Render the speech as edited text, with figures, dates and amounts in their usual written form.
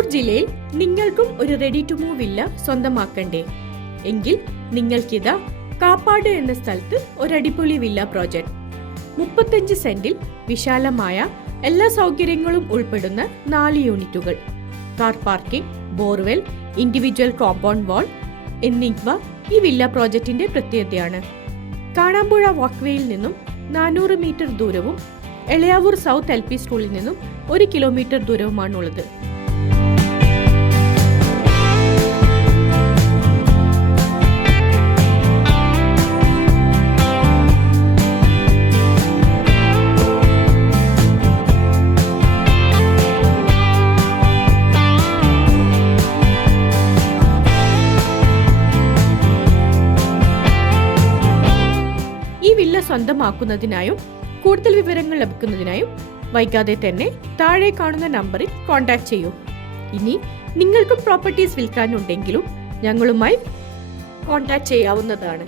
കണ്ണൂർ ജില്ലയിൽ നിങ്ങൾക്കും ഒരു റെഡി ടു മൂവ് വില്ല സ്വന്തമാക്കണ്ടേ? എങ്കിൽ നിങ്ങൾക്കിതാ കാപ്പാട് എന്ന സ്ഥലത്ത് ഒരു അടിപൊളി വില്ല പ്രോജക്റ്റ്. 35 സെന്റിൽ വിശാലമായ എല്ലാ സൗകര്യങ്ങളും ഉൾപ്പെടുന്ന 4 യൂണിറ്റുകൾ, car parking, borewell, individual compound wall എന്നിവ ഈ വില്ല പ്രോജക്റ്റിന്റെ പ്രത്യേകതയാണ്. കാണാമ്പുഴ വാക്ക്വേയിൽ നിന്നും 400 മീറ്റർ ദൂരവും എളയാവൂർ സൗത്ത് LP സ്കൂളിൽ നിന്നും 1 കിലോമീറ്റർ ദൂരവുമാണുള്ളത്. ഈ വില്ല സ്വന്തമാക്കുന്നതിനായും കൂടുതൽ വിവരങ്ങൾ ലഭിക്കുന്നതിനായും വൈകാതെ തന്നെ താഴെ കാണുന്ന നമ്പറിൽ കോൺടാക്ട് ചെയ്യൂ. ഇനി നിങ്ങൾക്കും പ്രോപ്പർട്ടീസ് വിൽക്കാനുണ്ടെങ്കിലും ഞങ്ങളുമായി കോൺടാക്ട് ചെയ്യാവുന്നതാണ്.